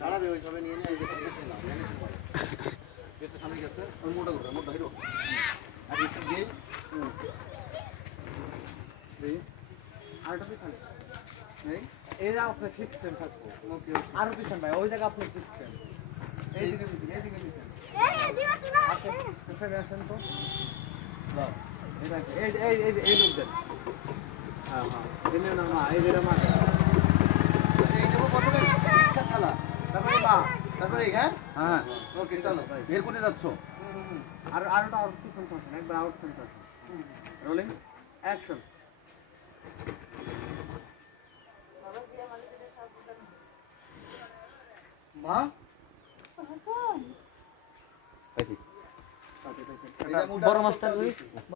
দাঁড়াবে ওইভাবে নিয়ে নিয়ে সামনে গেছে ওই মোটা করে মোটা হিরো আর দিয়ে আরেকটা পিছনে এই আপনার সিস্টেম থাকবো আরো পিছন ভাই ওই জায়গা আপনার সিস্টেম এইদিকে পিছনে আসেন তো এই লোক দেন হ্যাঁ হ্যাঁ না এই যে মা তারপরে মা তারপরে হ্যাঁ হ্যাঁ ওকে চলো বের করে যাচ্ছ আর আরোটা আউট পিছন আসেন একবার আউট পিছন আসেন রোলিং অ্যাকশন মা বড় মাস্টার